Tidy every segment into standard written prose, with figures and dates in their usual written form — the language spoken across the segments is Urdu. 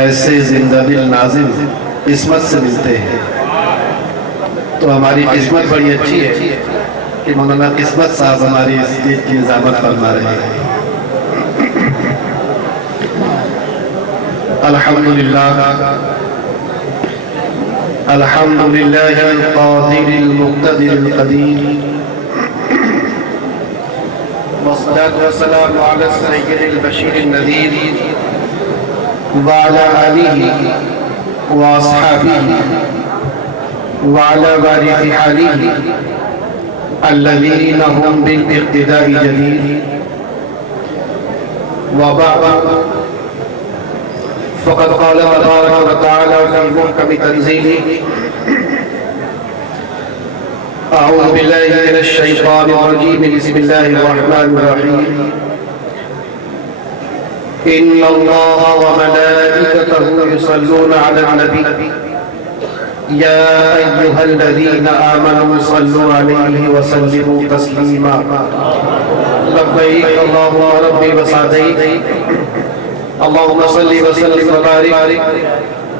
ایسے زندہ دل ناظم قسمت سے ملتے ہیں، تو ہماری قسمت بڑی اچھی ہے کہ مولانا قسمت صاحب ہماری اس چیز کی اضافت فرما رہے ہیں۔ الحمدللہ القادر المقتدر القدیر، والصلاة والسلام على السيد البشير النذير وعلى آله وأصحابه وعلى وارث حاله الذين هم بالاقتداء جدير، وبعد فقد قال تبارك وتعالى في محكم تنزيله: أعوذ بالله من الشيطان الرجيم، بسم الله الرحمن الرحيم. إن الله وملائكته يصلون على النبي يا أيها الذين آمنوا صلوا عليه وسلموا تسليما. لبيك اللهم ربي وسعديك، اللهم صل وسلم وبارك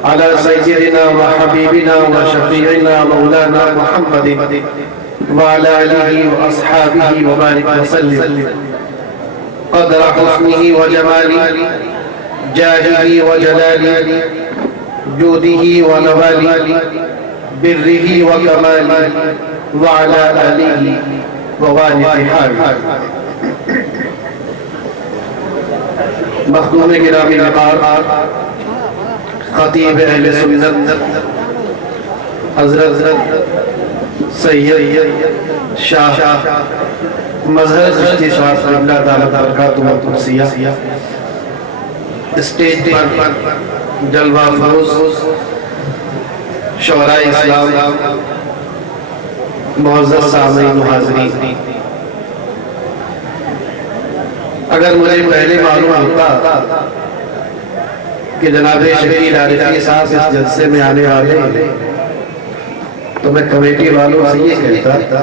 على سيدنا وحبيبنا وشفيعنا مولانا محمد وعلى آله وأصحابه وبارك وسلم قدر حسنه وجماله، جاهه وجلاله، جوده ونواله، بره وكماله، وعلى آله ووالد حاله. مخدوم گرامی نگار، خطیب اہل سنت حضرت سید شاہ مظہر چشتی صاحب صلی اللہ تعالیٰ برکاتہ و قدسیہ، اسٹیج پر جلوہ فروز شعراء اسلام، معزز سامعین و حاضرین، اگر مجھے پہلے معلوم ہوتا کہ جناب شبیر عارفی صاحب اس جلسے میں آنے والے ہیں تو میں کمیٹی والوں سے یہ کہتا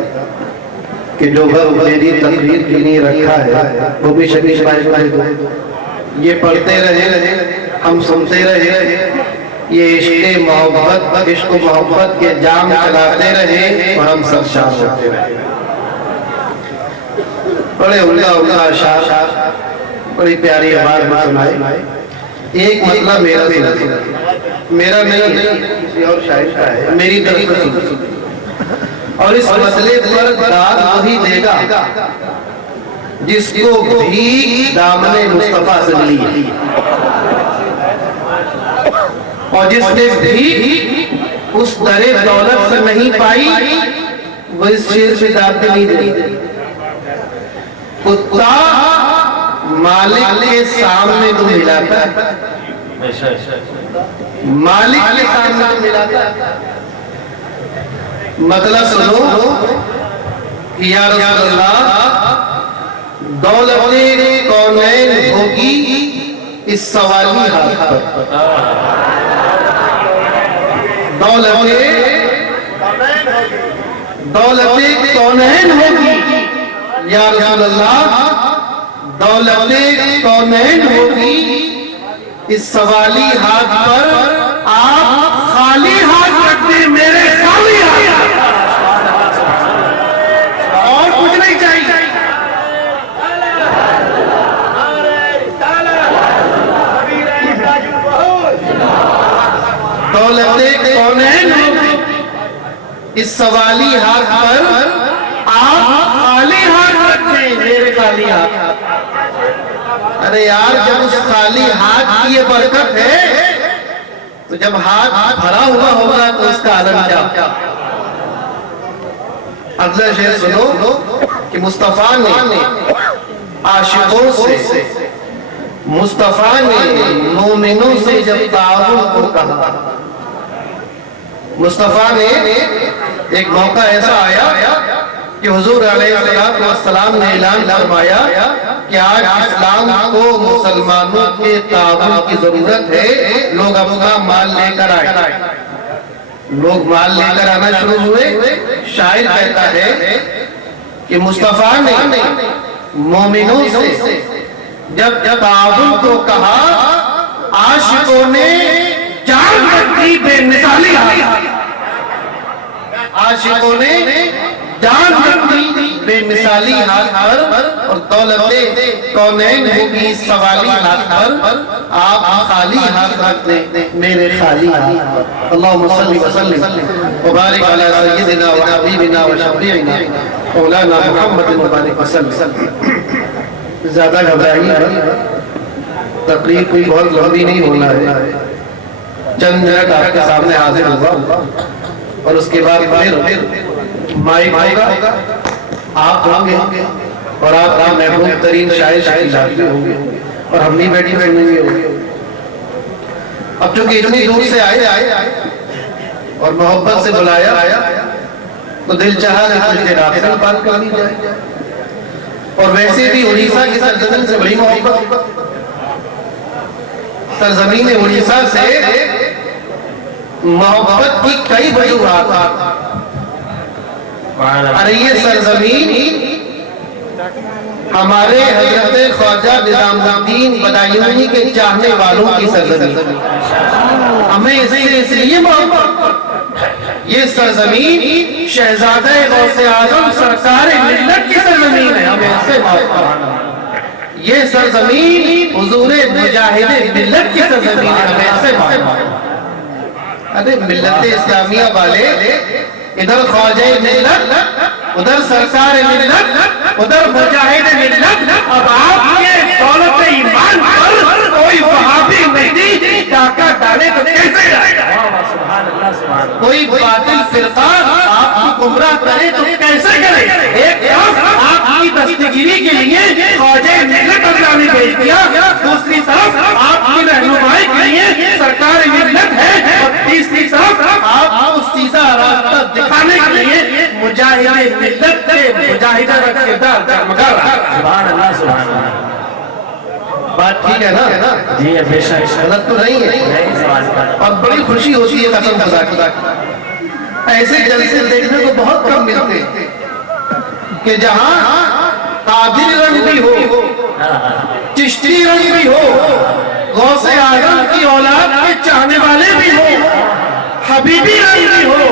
کہ جو وقت میری تقریر کے لیے رکھا ہے وہ بھی شبیر عارفی دو، یہ پڑھتے رہے، ہم سنتے رہے، یہ عشق محبت، عشق و محبت کے جام چلاتے رہے اور ہم سرشار ہوتے رہے. بڑے عمدہ اشعار بڑی پیاری آواز میں سنائے. ایک مطلب میرا نہیں کسی اور شاعر کا ہے، میری طرف سے، اور اس مسئلے پر داد وہی دے گا جس کو بھی دامن مصطفیٰ سے ملی ہے، اور جس نے بھی اس در دولت سے نہیں پائی وہ اس شیر سے داد نہیں دے. کتا مالک کے سامنے تو ملاتا ہے، مالک کے سامنے تو ملاتا ہے. مطلب سنو کہ یا رسول اللہ دولت کونین ہوگی اس سوالی ہاتھ پر، دولت کونین ہوگی یا رسول اللہ، دولت کونین ہوگی اس سوالی ہاتھ پر. آپ خالی ہاتھ رکھتے میرے خالی ہاتھ، اور کچھ نہیں چاہیے. دولت کونین ہوگی اس سوالی ہاتھ پر، آپ خالی ہاتھ رکھتے میرے خالی ہاتھ. ارے یار جب اس خالی ہاتھ کی یہ برکت ہے تو جب ہاتھ بھرا ہوا ہوگا تو اس کا عالم کیا. اگلا شعر سنو کہ مصطفیٰ نے عاشقوں سے، مصطفیٰ نے مومنوں سے جب تعاون کو کہا، مصطفیٰ نے ایک موقع ایسا آیا کہ حضور علیہ السلام نے اعلان فرمایا کہ آج اسلام کو مسلمانوں کے تعاون کی ضرورت ہے، لوگ اپنا مال لے کر آئے. لوگ مال لے کر آنا شروع ہوئے. شاعر کہتا ہے کہ مصطفیٰ نے مومنوں سے جب تعاون کو کہا عاشقوں نے جان تک دی بے مثالی حق، عاشقوں نے جان تک دی بے مثالی حق پر، اور دولت کونین ہوگی سوالی حق پر، آپ خالی حق رکھ دیں میرے خالی حق پر۔ اللہم صلی وسلم وبارک علی سیدنا و حبیبنا و شفیعنا مولانا محمد مبارک وسلم۔ زیادہ گھبرائیے، تقریر کوئی بہت لمبی نہیں ہونا ہے، چند منٹ آپ کے سامنے حاضر ہوگا اور اس کے بعد پھر مائک ہوگا، آپ ہوں گے اور آپ کی محبوب ترین شاعر شاعری ہوں گے اور ہم بھی بیٹھی سنیں گے۔ اب چونکہ اتنی دور سے آئے اور محبت سے بلایا تو دل چاہا کہ کچھ دیر آپ سے بات کر لی جائے، اور ویسے بھی اڑیسہ کی سرزمین سے بڑی محبت، سرزمین اڑیسہ سے محبت کی کئی وجوہات۔ ارے یہ سرزمین ہمارے حضرت خواجہ نظام الدین بدایونی کے چاہنے والوں کی سرزمین، ہمیں اس لیے محبت، یہ سرزمین شہزادہ غوث اعظم سرکار ملت کی سرزمین ہے، ہمیں اس سے محبت، یہ سرزمین حضور مجاہد ملت کی سرزمین ہے، ہمیں اس سے محبت۔ ارے ملت اسلامیہ والے، ادھر خواجہ ملت، ادھر سرکار ملت، ادھر مجاہد ملت، اب آپ کے دولت ایمان پر کوئی وہابی نہیں ڈاکہ ڈالے تو کیسے جائے گا؟ کوئی باطل فرقہ آپ کو گمراہ کرے تو کیسے کرے؟ ایک طرف آپ کی دستگیری کے لیے خواجہ ملت اللہ نے بھیج دیا، دوسری طرف آپ کی رہنمائی کے لیے سرکار ملت ہے، اور تیسری طرف آپ کو سیدھا راستہ دکھانے کے لیے مجاہد ملت کے مجاہدہ کا کردار جگمگا رہا۔ سبحان اللہ، سبحان اللہ۔ بات ٹھیک ہے نا؟ جی بے شک، غلط تو نہیں ہے، اور بڑی خوشی ہوتی ہے قسم خدا کی، ایسے جلسے دیکھنے کو بہت کم ملتے ہیں کہ جہاں قادری رنگ بھی ہو، چشتی رنگ بھی ہو، غوث اعظم کی اولاد کے چاہنے والے بھی ہو، حبیبی رنگ بھی ہو،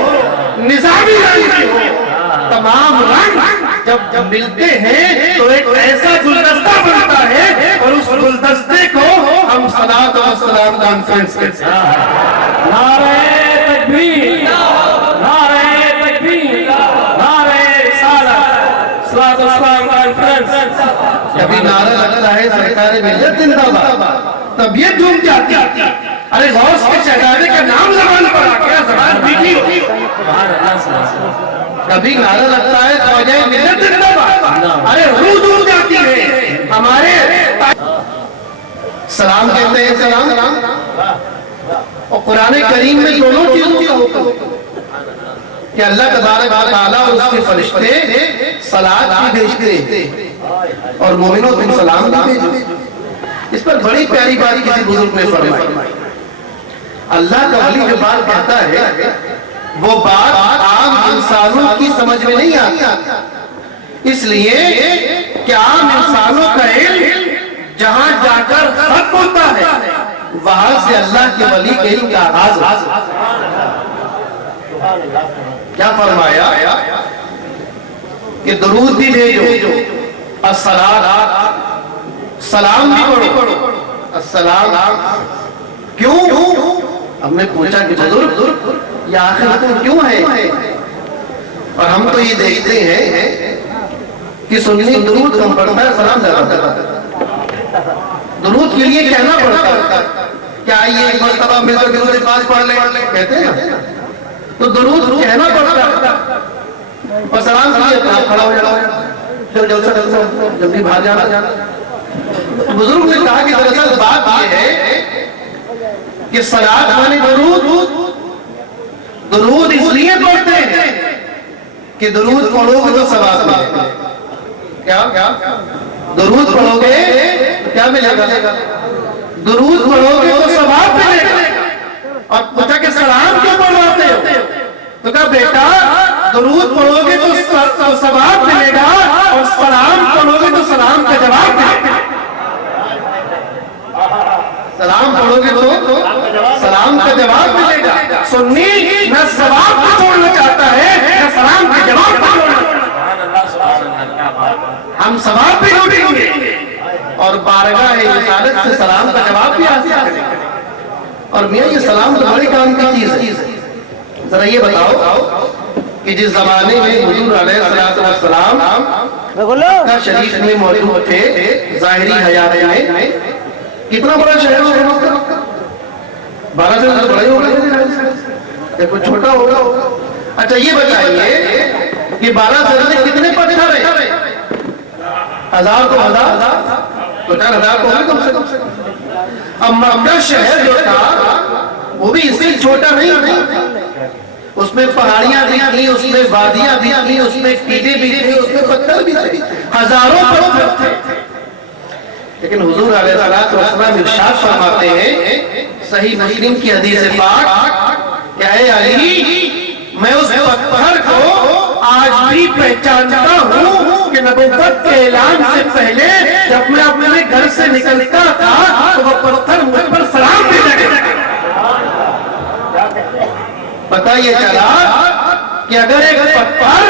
نظامی رنگ بھی ہو، تمام رنگ جب ملتے ہیں تو ایک ایسا گلدستہ بنتا ہے، اور اس گلدستے کو ہم صلاۃ و سلام کانفرنس کہتے ہیں۔ نعرہ تکبیر، نعرہ تکبیر، نعرہ رسالت، صلاۃ و سلام کانفرنس۔ جب یہ نعرہ لگتا ہے سرکار ملت زندہ باد، طبیعت جھوم جاتی ہے۔ ارے غوث کے شہزادے کا نام زبان پر آ گیا، زبان بیٹھی ہوتی ہے۔ کبھی نعرہ لگتا ہے خواجہ ملت زندہ باد، ارے روح دور جاتی ہے۔ ہمارے سلام کہتے ہیں، سلام، اور قرآن کریم میں دونوں چیزوں کا حکم کہ اللہ تبارک و تعالیٰ اور اس کے فرشتے صلاۃ بھی بھیجتے ہیں اور مومنوں تم سلام بھی بھیجو۔ اس پر بڑی پیاری بات کسی بزرگ نے فرمائی، اللہ کا ولی جو بات کہتا ہے وہ بات عام انسانوں کی سمجھ میں نہیں آتی، اس لیے کہ عام انسانوں کا علم جہاں جا کر ختم ہوتا ہے وہاں سے اللہ کے ولی کے علم کا آغاز ہوتا ہے۔ کیا فرمایا کہ درود بھی بھیجو، الصلاۃ، سلام بھی پڑھو، السلام۔ کیوں؟ ہم نے پوچھا کہ بزرگ یہ آخر حکم کیوں ہے؟ اور ہم تو یہ دیکھتے ہیں کہ سنی درود کم پڑھتا ہے، سلام زیادہ پڑھتا ہے۔ درود کے لیے کہنا پڑتا ہے، کیا یہ ایک مرتبہ مل کر درود پاک پڑھ لیں کہتے ہیں، تو درود کہنا پڑتا ہے، اور سلام کے لیے آپ کھڑا ہو جانا، جلدی بھاگ جانا۔ بزرگ نے کہا کہ دراصل بات یہ ہے کہ صلاۃ مانے درود اس لیے پڑھتے ہیں کہ درود پڑھو گے تو ثواب ملے گا۔ کیا درود پڑھو گے تو کیا ملے گا؟ درود پڑھو گے تو ثواب ملے گا۔ اور پوچھا کہ سلام کیوں پڑھواتے ہو؟ تو کہا بیٹا درود پڑھو گے تو ثواب ملے گا، اور سلام پڑھو گے تو سلام کا جواب ملے گا۔ سلام پڑھو گے تو کا جواب ملے گا. سنی نہ ثواب کو چھوڑنا چاہتا ہے نہ سلام کے جواب کو چھوڑنا. ہم ثواب بھی لوٹیں گے اور بارگاہ رسالت سے سلام کا جواب بھی حاصل کریں گے. اور میاں یہ سلام تو بڑے کام کی چیز ہے. ذرا یہ بتاؤ کہ جس زمانے میں حضور علیہ السلام کا شریف میں موجود تھے ظاہری حیات میں, کتنا بڑا شہر ہوگا؟ 12 سے بڑے ہوگا یا کوئی چھوٹا ہوگا؟ اچھا یہ بتائیے کہ 12 سے کتنے پتھر ہیں؟ 1000 تو 4,000 تو ہوگا کم سے کم. اب مکہ شہر جو تھا وہ بھی اس سے چھوٹا نہیں تھا. اس میں پہاڑیاں بھی تھیں, اس میں وادیاں بھی تھیں, اس میں ٹیلے بھی تھے, اس میں پتھر بھی تھے, ہزاروں پتھر تھے. لیکن حضور علیہ السلام ارشاد فرماتے ہیں صحیح مسلم کی حدیث پاک کہ اے علی میں اس پتھر کو آج بھی پہچانتا ہوں کہ نبوت کے اعلان سے پہلے جب میں اپنے گھر سے نکلتا تھا تو وہ پتھر مجھ پر سلام بھی لگے. پتہ یہ چلا کہ اگر ایک پتھر,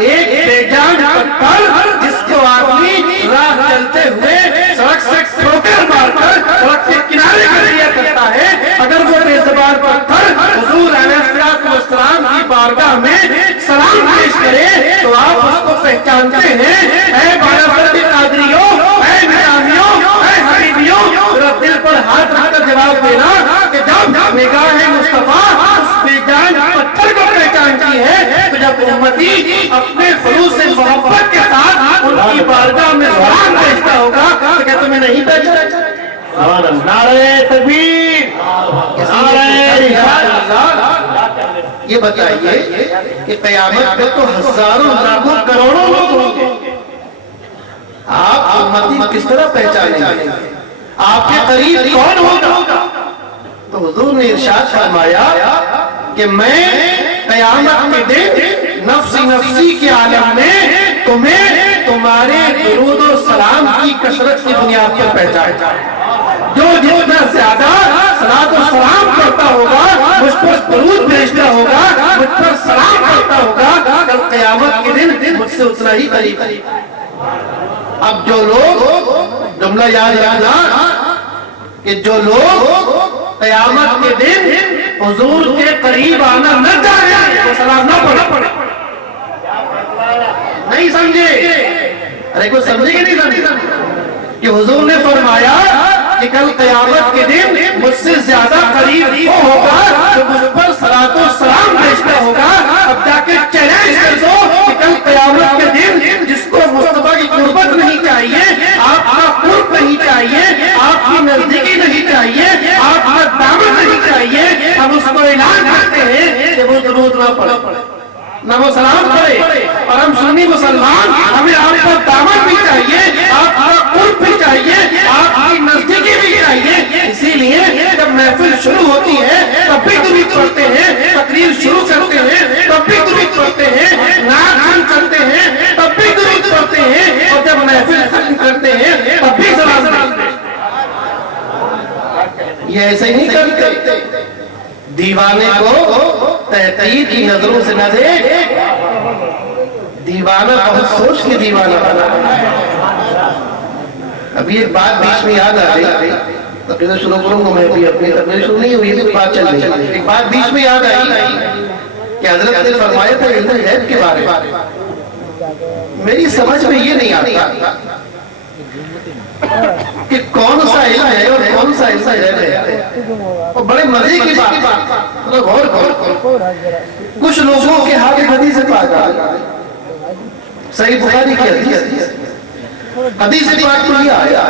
ایک بے جان پتھر جس کو آدمی راہ چلتے ہوئے سڑک سے ٹھوکر مار کر سڑک کے کنارے کر دیا کرتا ہے, اگر وہ بے زبان پتھر حضور علیہ السلام کی بارگاہ میں سلام پیش کرے تو آپ اس کو پہچانتے ہیں. اے بارہ قادریوں, اے نظامیوں, اے حبیبیوں, میرا دل پر ہاتھ رکھ کر جواب دینا کہ جب نگاہ مصطفیٰ اس بے جان پتھر کو پہچانتی ہے تو جب امتی اپنے خلوص محبت کے ساتھ ان کی بارگاہ میں سلام بھیجتا ہوگا تو کیا تمہیں نہیں پہچانا؟ نعرہ تکبیر, نعرہ رسالت. یہ بتائیے کہ قیامت میں تو ہزاروں لاکھوں کروڑوں لوگ ہوں گے, آپ امتی کس طرح پہچانیں گے؟ آپ کے قریب کون ہوگا؟ تو حضور نے ارشاد فرمایا کہ میں قیامت کے دن نفسی کے عالم میں تمہیں تمہارے درود و سلام کی کثرت کی بنیاد پر پہچانا. جو جتنا زیادہ صلاۃ و سلام کرتا ہوگا, مجھ پر درود بھیجتا ہوگا, مجھ پر سلام کرتا ہوگا, کل قیامت کے دن مجھ سے اتنا ہی قریب. اب جو لوگ جملہ یاد رکھنا کہ جو لوگ قیامت کے دن حضور کے قریب آنا نہ چاہیں تو سلام نہ پڑھے. نہیں سمجھے؟ ارے کوئی سمجھے کہ نہیں سمجھے کہ حضور نے فرمایا کہ کل قیامت کے دن مجھ سے زیادہ قریب وہ ہوگا جو مجھ پر صلاۃ و سلام بھیجتا ہوگا. اب جا کے چیلنج کر دو کہ کل قیامت کے دن جس کو مصطفیٰ کی قربت نہیں چاہیے, آپ کا قرب نہیں چاہیے, آپ کی نزدیکی نہیں چاہیے, آپ کا دامن نہیں چاہیے, ہم اس کو اعلان کرتے ہیں کہ وہ درود نہ پڑھے نہ وہ سلام پڑھے. اور ہم سنی مسلمان, ہمیں آپ کا دامن بھی چاہیے, آپ کا قرب بھی چاہیے, آپ کی نزدیکی بھی چاہیے. اسی لیے جب محفل شروع ہوتی ہے تب بھی درود پڑھتے ہیں, تقریر شروع کرتے ہیں تب بھی درود پڑھتے ہیں, نعت کرتے ہیں تب بھی درود پڑھتے ہیں, اور جب محفل ختم کرتے ہیں تب بھی سلام پڑھتے ہیں. یہ ایسے ہی نہیں کرتے. دیوانے کو تحقیر کی نظروں سے نہ دیکھ, دیوانہ بہت سوچ کے دیوانہ بنا. ابھی ایک بات بیچ میں یاد آ گئی, تقریر شروع کروں گا میں بھی, اپنی تقریر شروع نہیں ہوئی تو بات چل رہی. ایک بات بیچ میں یاد آئی کہ حضرت نے فرمایا تھا علم غیب کے بارے میں. میری سمجھ میں یہ نہیں آتا کہ کون سا علم ہے اور کون سا علم غیب ہے. اور بڑے مزے کی بات, غور کرو, کچھ لوگوں کے ہاتھ حدیث پاک صحیح بخاری کی حدیث پاک میں یہ آیا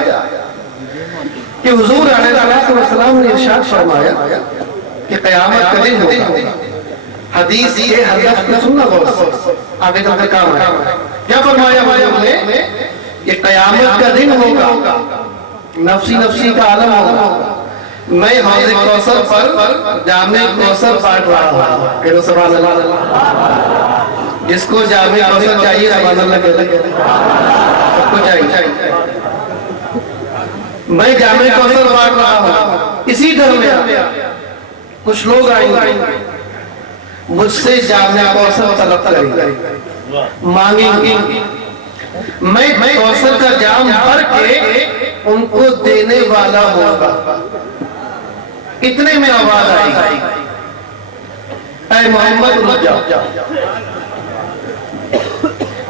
کہ حضور علیہ السلام نے ارشاد فرمایا کہ قیامت کا دن ہوگا. حدیث یہ حدیث کو سننا غور سے, آگے تک کا کام ہے. کیا فرمایا حضور نے کہ قیامت کا دن ہوگا, نفسی کا عالم ہوگا, میں حوض کوثر پر جامع کوثر بانٹ رہا ہوں. کہو سبحان اللہ. جس کو جامع کوثر چاہیے سبحان اللہ کہتے ہیں, سب کو چاہیے. میں جامع کوثر بانٹ رہا ہوں. اسی درمیان کچھ لوگ آئیں گے مجھ سے جامع کوثر طلب کریں گے، مانگیں گے، میں کوثر کا جام بھر کے ان کو دینے والا ہوگا۔ اتنے میں آواز آئی گئی، اے محمد رک جاؤ،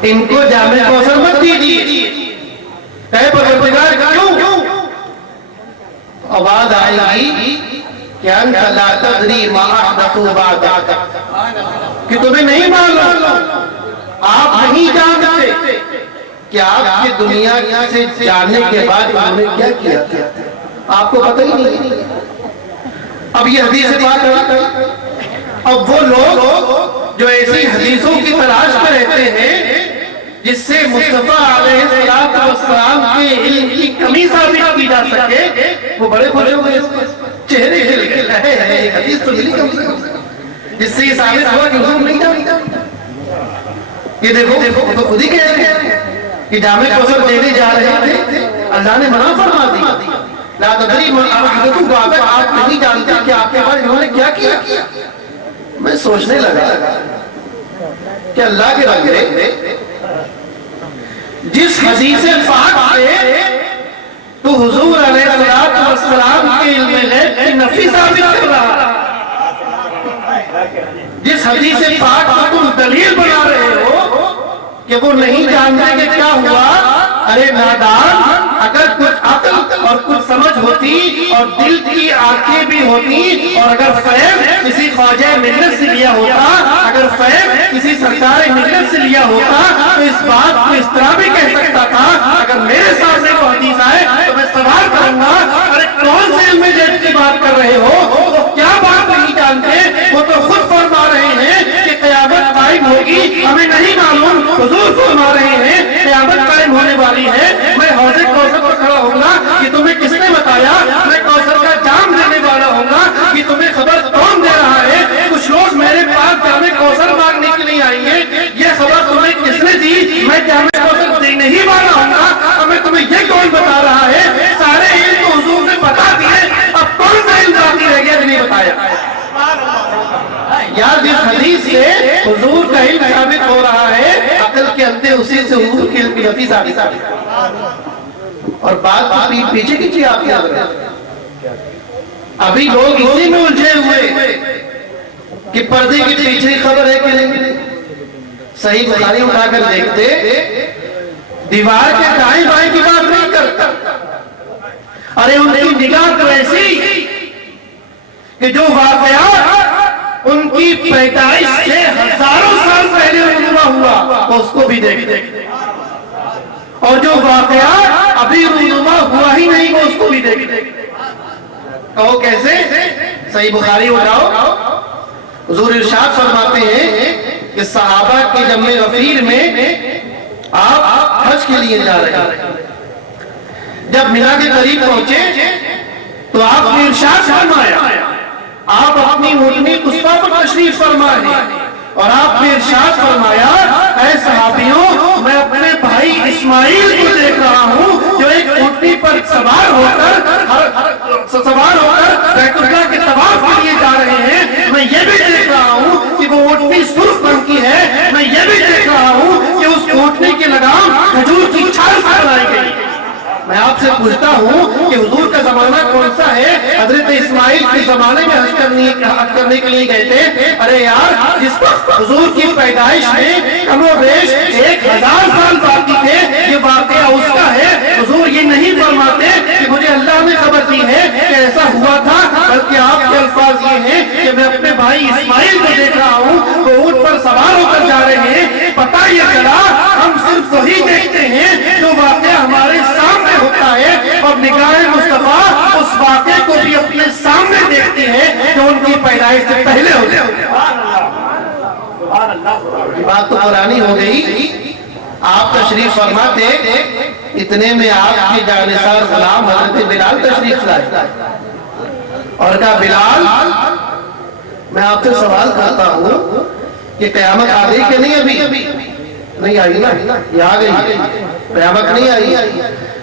ان کو جامع کوثر مت دیجیے۔ اے پروردگار کیوں؟ آواز آئے گی کہ انت لا تدری ما احدثوا بعدک، کہ تمہیں نہیں معلوم، آپ نہیں جانتے کہ آپ کی دنیا سے جانے کے بعد انہوں نے کیا کیا تھا، آپ کو پتہ ہی نہیں۔ اب یہ حدیث بات ہے، اب وہ لوگ جو ایسی حدیثوں کی تلاش میں رہتے ہیں جس سے مصطفیٰ علیہ السلام کے علم کی کمی ثابت کی جا سکے، وہ بڑے خوش ہو گئے، چہرے کھل گئے، ایک حدیث تو ملی کم سے کم جس سے یہ ثابت ہوا کہ حضور نہیں جانتا۔ یہ دیکھو وہ تو خود ہی کہہ رہے ہیں کہ جامع کوثر دینے جا رہے تھے، اللہ نے منع فرما دی، لا تدری ما احدثوا بعدک، آپ نہیں جانتے کہ آپ کے بعد انہوں نے کیا کیا۔ میں سوچنے لگا کہ اللہ کے بندے، جس حدیث پاک سے تو حضور علیہ السلام کے علم غیب کی نفی ثابت کر رہا، جس حدیث پاک کو تم دلیل بنا رہے ہو کہ وہ نہیں جانتے کہ کیا ہوا، ارے نادان، اگر کچھ عقل اور کچھ سمجھ ہوتی اور دل کی آنکھیں بھی ہوتی، اور اگر فہم کسی خواجہ ملت سے لیا ہوتا، اگر فہم کسی سرکار ملت سے لیا ہوتا تو اس بات کو اس طرح بھی کہہ سکتا تھا۔ اگر میرے سامنے وہ حدیث آئے تو میں سوال کروں گا، ارے کون سے علم غیب کی بات کر رہے ہو، وہ کیا بات نہیں جانتے؟ وہ تو خود فرما رہے ہیں کہ قیامت قائم ہوگی، ہمیں نہیں معلوم، حضور فرما رہے ہیں قیامت قائم ہونے والی ہے، میں حوض کوثر پر کھڑا ہوں گا، یہ تمہیں کس نے بتایا؟ میں کوثر کا جام دینے والا ہوں گا، یہ تمہیں خبر کون دے رہا ہے؟ کچھ لوگ میرے پاس جامع کوثر مانگنے کے لیے آئیں گے، یہ خبر تمہیں کس نے دی؟ میں جامع کوثر دینے ہی والا ہوں گا، ہمیں تمہیں یہ کون بتا رہا ہے؟ سارے علم تو حضور نے بتا دیے، اب کون سا علم باقی رہ گیا نہیں بتایا؟ یار جس حدیث سے حضور کا علم ثابت ہو رہا ہے، عقل کے اندھے اسی سے حضور کی علم کی نفی ثابت، اور بات پیچھے کیجیے آپ یاد رہے، ابھی لوگ اسی میں الجھے ہوئے کہ پردے کے پیچھے خبر ہے کہ نہیں۔ صحیح بخاری اٹھا کر دیکھتے، دیوار کے دائیں بائیں کی بات نہیں کرتا، ارے ان کی نگاہ تو ایسی کہ جو واقعات ان کی پیدائش سے ہزاروں سال پہلے رونما ہوا تو اس کو بھی دیکھتے، اور جو واقعات ابھی رونما ہوا ہی نہیں وہ اس کو بھی دیکھتے۔ کہو کیسے؟ صحیح بخاری اٹھاؤ، حضور ارشاد فرماتے ہیں کہ صحابہ کے جمع غفیر میں آپ حج کے لیے جا رہے ہیں، جب مینا کے قریب پہنچے تو آپ نے ارشاد فرمایا، آپ اپنی اونٹنی قصبہ پر تشریف فرمائے، اور آپ نے ارشاد فرمایا، اے صحابیوں، میں اپنے بھائی اسماعیل کو دیکھ رہا ہوں جو ایک اونٹنی پر سوار ہو کر بیت اللہ کے طواف کے لیے جا رہے ہیں، میں یہ بھی دیکھ رہا ہوں کہ وہ اونٹنی سرخ رنگ کی ہے، میں یہ بھی دیکھ رہا ہوں کہ اس اونٹنی کی لگام کھجور کی چھال سے بنائی گئی۔ میں آپ سے پوچھتا ہوں کہ حضور کا زمانہ کون سا ہے؟ حضرت اسماعیل کے زمانے میں حج کرنے کے لیے گئے تھے، ارے یار جس وقت حضور کی پیدائش میں کم و بیش 1000 سال باقی تھے، یہ واقعہ اس کا ہے۔ حضور یہ نہیں فرماتے کہ مجھے اللہ نے خبر دی ہے کہ ایسا ہوا تھا، بلکہ آپ کے الفاظ یہ ہیں کہ میں اپنے بھائی اسماعیل کو دیکھ رہا ہوں وہ اونٹ پر سوار ہو کر جا رہے ہیں۔ پتہ یہ چلا ہم صرف وہی دیکھتے ہیں جو واقعہ ہمارے سامنے ہوتا ہے، اور نگاہ مصطفیٰ اس واقعے کو بھی اپنے سامنے دیکھتی ہے جو ان کی پیدائش سے پہلے ہوتے ہیں۔ بات تو پرانی ہو گئی، آپ تشریف فرماتے، اتنے میں آپ کی جانثار غلام حضرت بلال تشریف لائے، اور کہا بلال میں آپ سے سوال کرتا ہوں کہ قیامت آ گئی کہ نہیں؟ ابھی نہیں آئی نا، یہ آ گئی، قیامت نہیں آئی،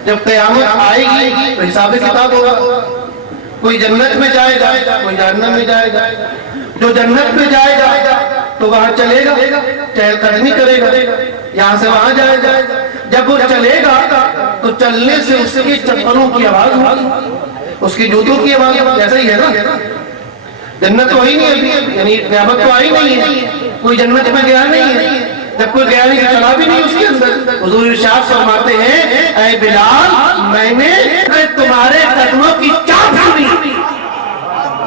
جب قیامت آئے گی تو حساب کتاب ہوگا، کوئی جنت میں جائے گا، کوئی جہنم میں جائے گا۔ جو جنت میں جائے گا تو وہاں چلے گا، چہل قدمی کرے گا، یہاں سے وہاں جائے گا۔ جب وہ چلے گا تو چلنے سے اس کی چپلوں کی آواز ہوگی، اس کی جوتوں کی آواز ہوگی۔ ایسا ہی ہے نا، جنت تو آئی نہیں ابھی، یعنی قیامت تو آئی نہیں ہے، کوئی جنت میں گیا نہیں ہے، جب کوئی گیا نہیں چلا بھی نہیں اس کے اندر۔ حضور ارشاد فرماتے ہیں اے بلال میں نے تمہارے قدموں کی چاپ سنی،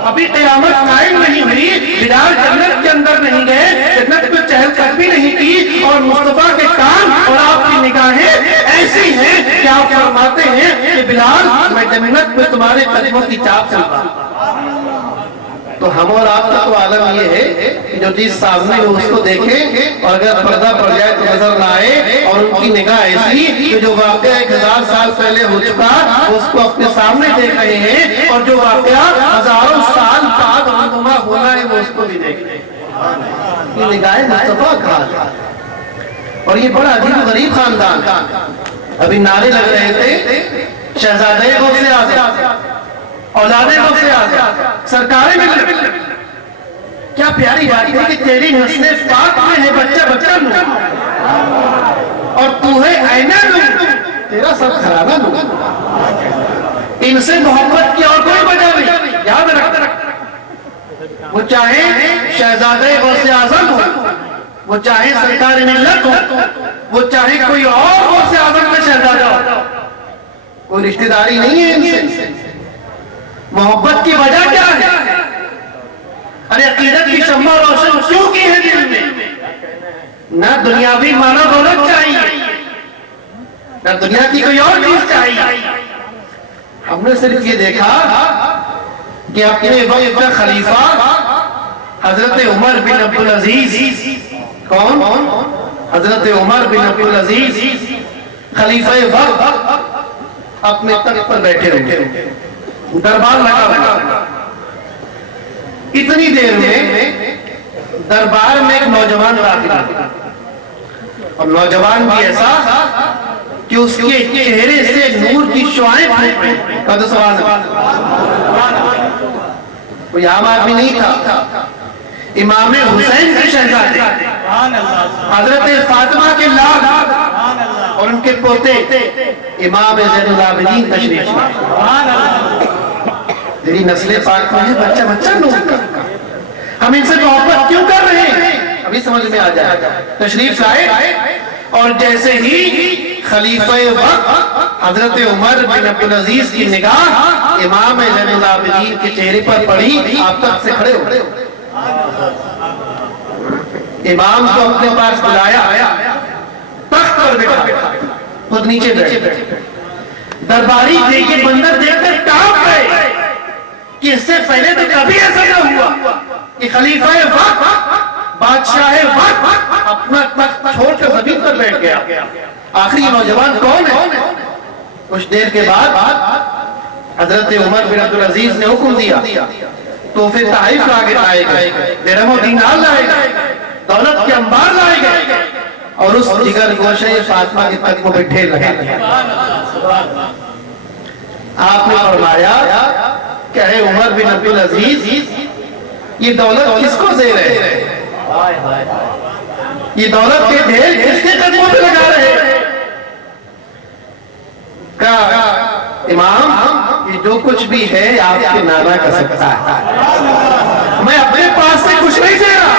ابھی قیامت قائم نہیں ہوئی، بلال جنت کے اندر نہیں گئے، جنت میں چہل قدمی نہیں کی، اور مصطفیٰ کے کان اور آپ کی نگاہیں ایسی ہیں کہ آپ فرماتے ہیں کہ بلال میں جنت میں تمہارے قدموں کی چاپ سنتا۔ تو ہم اور آپ کا تو عالم یہ ہے کہ جو چیز سامنے ہو اس کو دیکھیں، اور اگر پردہ پڑ جائے تو نظر نہ آئے، اور ان کی نگاہ ایسی کہ جو واقعہ 1000 سال پہلے ہو چکا اس کو اپنے سامنے دیکھ رہے ہیں، اور جو واقعہ ہزاروں سال بعد رونما ہونا ہے وہ اس کو بھی دیکھ رہے ہیں۔ یہ نگاہ مصطفیٰ کا، اور یہ بڑا عجیب و غریب خاندان۔ ابھی نعرے لگ رہے تھے شہزادے غوث اعظم، اولاد غوث اعظم، سرکار ملت۔ کیا پیاری بات ہے کہ تیری نسل پاک میں ہے بچہ بچہ نور، اور تو ہے آئینہ نور، تیرا سب خرابہ نور۔ ان سے محبت کی اور کوئی وجہ نہیں، یاد رکھ۔ وہ چاہے شہزادے غوث اعظم ہو، وہ چاہے سرکار ملت ہو، وہ چاہے کوئی اور غوث اعظم کا شہزادہ ہو، کوئی رشتہ داری نہیں ہے ان سے۔ محبت کی وجہ کیا ہے؟ ارے عقیدت کی شمع روشن کیوں کی ہے دل میں؟ نہ دنیاوی مانا دولت چاہیے، نہ دنیا کی کوئی اور چیز چاہیے۔ ہم نے صرف یہ دیکھا کہ اپنے وقت کا خلیفہ حضرت عمر بن عبدالعزیز، کون؟ حضرت عمر بن عبدالعزیز خلیفہ وقت اپنے تخت پر بیٹھے رہے، دربار لگا ہوا۔ اتنی دیر میں دربار میں ایک نوجوان داخل ہوا، اور نوجوان بھی ایسا کہ اس کے چہرے سے نور کی شعائیں پھوٹ رہی۔ قد سبحان اللہ، کوئی عام آدمی نہیں تھا، امام حسین کے شہزادے حضرت فاطمہ کے لال اور ان کے پوتے امام زین العابدین تشریف لائے۔ تیری نسل پاک میں ہے بچہ بچہ نور کا، ہم ان سے محبت کیوں کر رہے ہیں ابھی سمجھ میں آ جائے گا۔ تشریف لائے، اور جیسے ہی خلیفہ وقت حضرت عمر بن عبدالعزیز کی نگاہ امام زین العابدین کے چہرے پر پڑی، آپ تخت سے کھڑے ہو، امام کو اپنے پاس بلایا، تخت پر بیٹھا، خود نیچے بیٹھے۔ درباری دیکھے منظر دیکھ کر کانپ گئے کہ اس سے پہلے تو کبھی ایسا نہ ہوا کہ خلیفہ وقت، بادشاہ وقت اپنا تخت چھوڑ کر زمین پر بیٹھ گیا۔ آخری نوجوان کون ہے؟ کچھ دیر کے بعد حضرت عمر بن عبدالعزیز نے حکم دیا تو پھر تحائف لائے گئے، درہم و دینار لائے گئے، دولت کے انبار لائے گئے، اور اس جگر گوشہ فاطمہ کے قدموں پہ ڈھیر لگا دیا۔ آپ نے فرمایا کہ اے عمر بن عبدالعزیز، یہ دولت کس کو دے رہے ہیں؟ یہ دولت کے ڈھیر کس کے قدموں پہ لگا رہے ہیں؟ کہا امام یہ جو کچھ بھی ہے آپ کے نانا کا سکتا ہے، میں اپنے پاس سے کچھ نہیں دے رہا،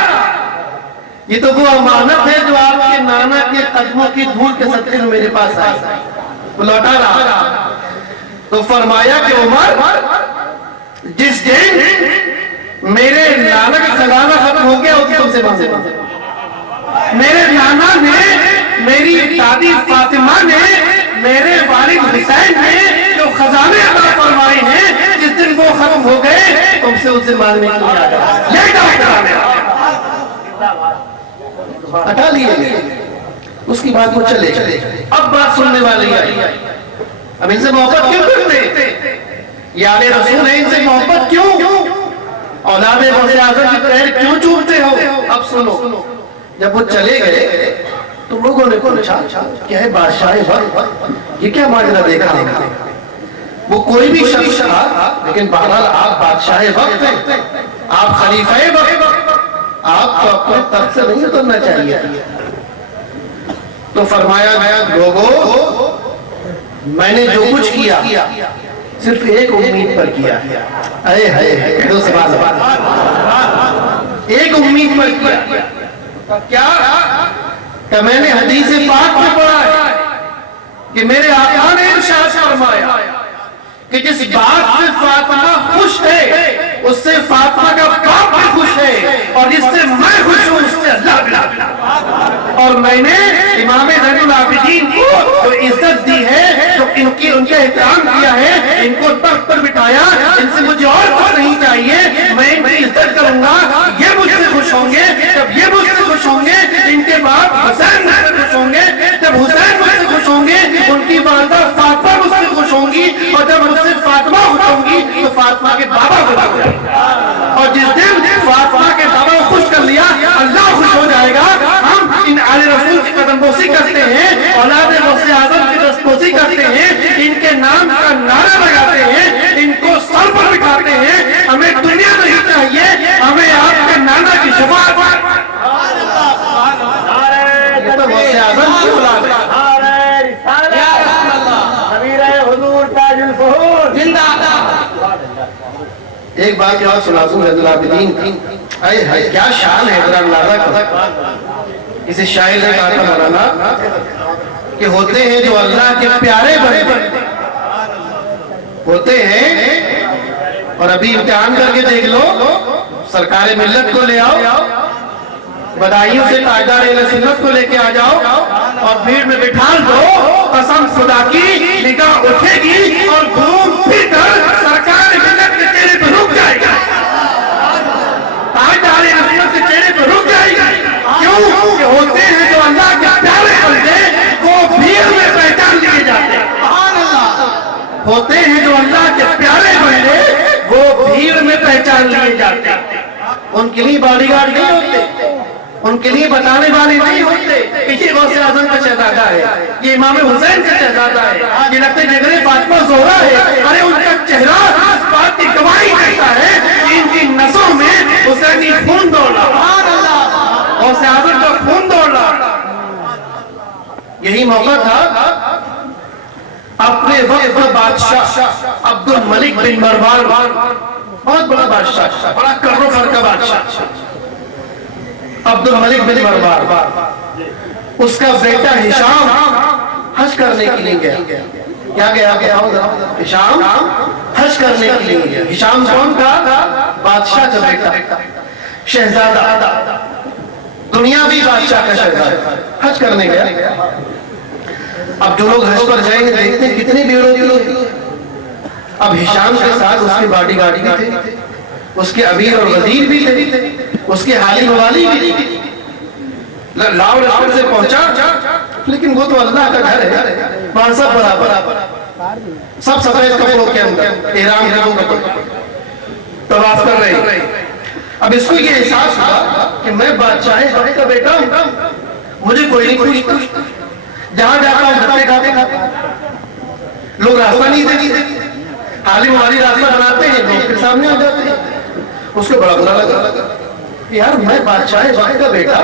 یہ تو وہ امانت ہے جو آپ کے نانا کے قدموں کی دھول کے صدقے میں میرے پاس آئی، وہ لوٹا رہا۔ تو فرمایا کہ عمر جس دن میرے نانا کا خزانہ ختم ہو گیا اس تم سے مانگو، میرے نانا نے، میری دادی فاطمہ نے، میرے والد حسین نے جو خزانے عطا فرمائے ہیں، جس دن وہ ختم ہو گئے تم سے اسے مانگنے کے لیے آ جاؤ، لے جاؤ خزانے، ہٹا لیے گئے۔ اس کی بات کو چلے، اب بات سننے والی آئی، اب ان سے محبت کیوں کرتے؟ یا آل رسول ہے، ان سے محبت کیوں؟ اولاد غوث اعظم کی پیر کیوں چومتے ہو؟ اب سنو، جب وہ چلے گئے تو لوگوں نے پوچھا کیا ہے بادشاہ وقت، یہ کیا ماجرا دیکھا؟ وہ کوئی بھی شخص تھا، لیکن بہرحال آپ بادشاہ وقت ہیں، آپ خلیفہ وقت، آپ کو اپنے تخت سے نہیں اترنا چاہیے۔ تو فرمایا لوگوں میں نے جو کچھ کیا صرف ایک امید پر کیا ہے، ایک امید پر کیا کہ میں نے حدیث پاک میں پڑھا ہے کہ میرے آقا نے ارشاد فرمایا کہ جس بات سے فاطمہ خوش ہے اس سے فاطمہ کا باپ بھی خوش ہے، اور جس سے میں خوش ہوں اس سے اللہ بھی۔ اور میں نے امام زین العابدین کو جو عزت دی ہے، جو ان کا احترام کیا ہے، ان کو تخت پر بٹھایا، ان سے مجھے اور کچھ نہیں چاہیے، میں ان کی عزت کروں گا، یہ مجھ سے خوش ہوں گے، جب یہ مجھ سے خوش ہوں گے ان کے باپ حسین مجھ سے خوش ہوں گے، جب حسین مجھ سے خوش ہوں گے ان کی والدہ فاطمہ مجھ سے خوش ہوں گی، اور جب مجھ سے فاطمہ خوش ہوں گی تو فاطمہ کے بابا خوش ہوں گے، اور جس دن فاطمہ کے بابا کو خوش کر لیا اللہ خوش ہو جائے گا۔ ہم ان آل رسول کی قدم بوسی کرتے ہیں، اولاد غوث اعظم کی دست بوسی کرتے ہیں، ان کے نام کا نعرہ لگاتے ہیں، ان کو سر پر بٹھاتے ہیں، ہمیں دنیا نہیں چاہیے، ہمیں آپ کے نانا کی شفاعت۔ یہ تو غوث اعظم کی اولاد ہے۔ ایک بات اور سنا دوں زین العابدین کی، کیا شان ہے حیدر اللہ کا۔ اسے شاعر نے کہا تھا مولانا کہ ہوتے ہیں جو اللہ کے پیارے بندے ہوتے ہیں، اور ابھی امتحان کر کے دیکھ لو، سرکار ملت کو لے آؤ، بدائیوں سے تاجدار اہل سنت کو لے کے آ جاؤ اور بھیڑ میں بٹھا دو، قسم خدا کی نگاہ اٹھے گی اور گھوم پھر کر سرکار ملت کے چہرے پہ رک جائے گا، تاجدار اہل سنت کے چہرے پہ رک جائے گا۔ کیوں کہ ہوتے ہیں جو اللہ کے پیارے بندے وہ بھیڑ میں پہچان لیے جاتے ہیں، ہوتے ہیں جو اللہ کے پیارے بندے وہ بھیڑ میں پہچان لیے جاتے ہیں۔ ان کے لیے باڈی گارڈ نہیں ہوتے، ان کے لیے بتانے والے نہیں ہوتے کہ یہ غوث اعظم کا شہزادہ ہے، یہ امام حسین کا شہزادہ ہے، یہ لگتے جگرے فاطمہ زہرا ہے۔ ارے ان کا چہرہ اس بات کی گواہی دیتا ہے کہ ان کی نسوں میں حسینی خون دوڑ رہا، غوث اعظم کا خون دوڑ رہا۔ یہی موقع تھا اپنے وقت کا بادشاہ عبد الملک بن مروان، بہت بڑا بادشاہ، بڑا کرو فر کا بادشاہ عبد الملک بن مروان، اس کا بیٹا ہشام حج کرنے کے لیے گیا۔ کیا گیا؟ ہشام حج کرنے کے لیے گیا۔ ہشام کون تھا؟ بادشاہ کا بیٹا، شہزادہ، دنیاوی بادشاہ کا شہزادہ، حج کرنے گیا۔ اب جو لوگ حج پر جائیں گے دیکھتے ہیں کتنی بھیڑ ہوتی ہے۔ اب ہشام کے ساتھ اس کے باڈی گارڈ بھی تھے، اس کے امیر اور وزیر بھی تھے، اس کے حالی موالی بھی تھے۔ لاؤ سے پہنچا، لیکن وہ تو اللہ کا گھر ہے، وہاں سب برابر، سب سفید کپڑوں کے اندر، احرام کے کپڑے طواف کر رہے۔ اب اس کو یہ احساس ہوا کہ میں بادشاہ وقت کا بیٹا ہوں، مجھے کوئی نہیں پوچھتا، جہاں جاتا ہوں دھکے کھاتے، لوگ راستہ نہیں دیتے، حالی موالی راستہ بناتے ہیں، لوگ پھر سامنے آ جاتے ہیں۔ اس کو بڑا برا لگا، یار میں بادشاہ وقت کا بیٹا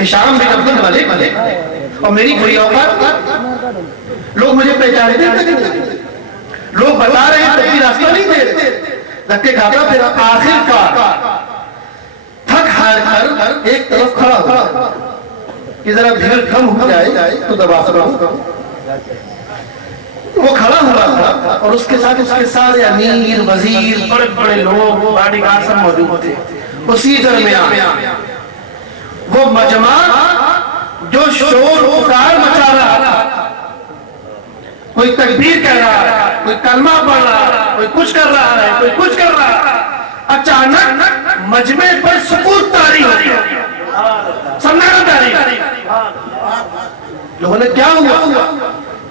ہشام بن عبد الملک، اور میری کوئی اوقات، لوگ مجھے پہچانتے ہیں، لوگ بتا رہے ہیں تبھی راستہ نہیں دے رہے، دھکے کھاتا۔ پھر آخر کا تھک ہار کر ایک طرف کھڑا ہوا کہ ذرا بھیڑ کم ہو جائے تو دبا سکوں۔ وہ کھڑا ہوا تھا اور اس کے ساتھ اس کے سارے امیر، وزیر، بڑے بڑے لوگ، باڈی گارڈ سب موجود تھے۔ اسی درمیان وہ مجمع جو شور پکار مچا رہا تھا، کوئی تکبیر کہہ رہا ہے، کوئی کلمہ پڑھ رہا ہے، کوئی کچھ کر رہا ہے، کوئی کچھ کر رہا ہے، اچانک مجمع پر سکوت طاری ہو گیا، سناٹا طاری۔ لوگوں نے کیا ہوا؟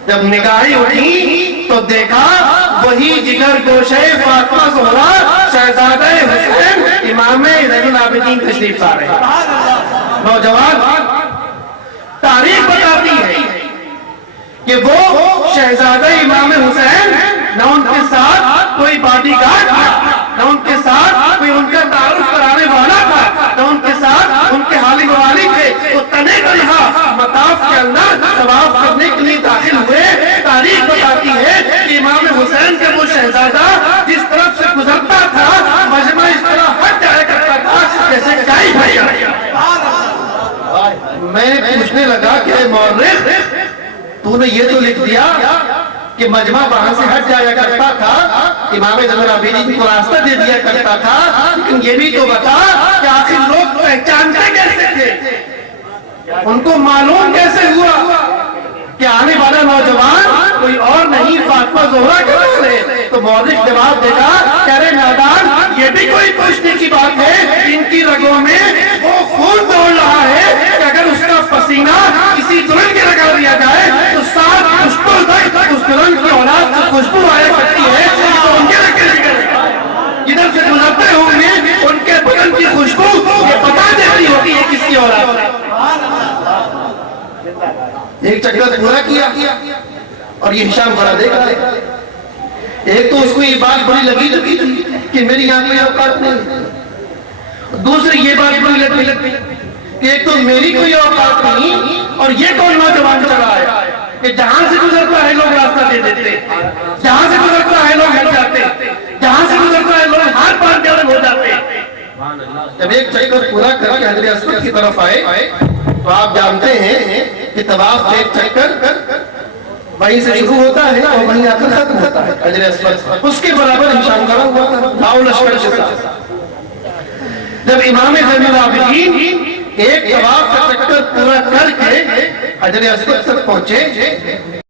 جب نگاہیں اٹھی تو دیکھا وہی جگر گوشے فاطمہ زہرا شہزادہ حسین امام زین العابدین تشریف لا رہے ہیں۔ نوجوان، تاریخ بتاتی ہے کہ وہ شہزادہ امام حسین نہ ان کے ساتھ کوئی باڈی گارڈ تھا، نہ ان کے ساتھ کوئی ان کا تعارف کرانے والا تھا، نہ ان کے ساتھ ان کے حالی موالی تھے۔ وہ تنے تنہا مطاف کے اندر طواف کرنے کے لیے داخل ہوئے۔ تاریخ بتاتی ہے کہ امام حسین کے وہ شہزادہ جس طرف سے گزرتا تھا مجمع اس طرح ہٹ جایا کرتا تھا جیسے کائی بھائی آیا۔ میں پوچھنے لگا کہ اے مورخ، تو نے یہ تو لکھ دیا کہ مجمع وہاں سے ہٹ جایا کرتا تھا، امام زین العابدین کو راستہ دے دیا کرتا تھا، لیکن یہ بھی تو بتا کہ آخر لوگ پہچانتے کیسے تھے، ان کو معلوم کیسے ہوا کہ آنے والا نوجوان کوئی اور نہیں فاطمہ زہرا کے رکھ لے؟ تو مورخ جواب دے گا کہ ارے نادان، یہ بھی کوئی پوچھنے کی بات ہے، ان کی رگوں میں وہ خون دوڑ رہا ہے کہ اگر اس کا پسینہ کسی دلہن کے لگا دیا جائے تو 7 خوشبو تک اس دلہن کی اولاد سے خوشبو آیا کرتی ہے، تو ان کے لگے جدھر سے گزرتے ہوں گے ان کے بدن کی خوشبو یہ پتا دیتی ہوتی ہے کس کی اولاد ہے۔ ایک چکر پورا کیا اور یہ ہشام بڑا دیکھا ہے۔ ایک تو اس کو یہ بات بڑی لگی تھی کہ میری یہاں کوئی اوقات نہیں، دوسری یہ بات بڑی لگی کہ ایک تو میری کوئی اوقات نہیں اور یہ کون نوجوان چلا ہے کہ جہاں سے گزرتا ہے لوگ راستہ دے دیتے، جہاں سے گزرتا ہے لوگ ہٹ جاتے، جہاں سے گزرتا ہے لوگ ہاتھ پار کے الگ ہو جاتے۔ جب ایک چکر پورا کر کے حجر اسود کی طرف آئے تو آپ جانتے ہیں کہ طواف ایک چکر وہیں سے شروع ہوتا ہے اور وہیں آ کر ختم ہوتا ہے حجر اسود، اس کے برابر ہشام کھڑا ہوا تھا لاؤ لشکر کے ساتھ۔ جب امام زین العابدین ایک طواف کا چکر پورا کر کے حجر اسود تک پہنچے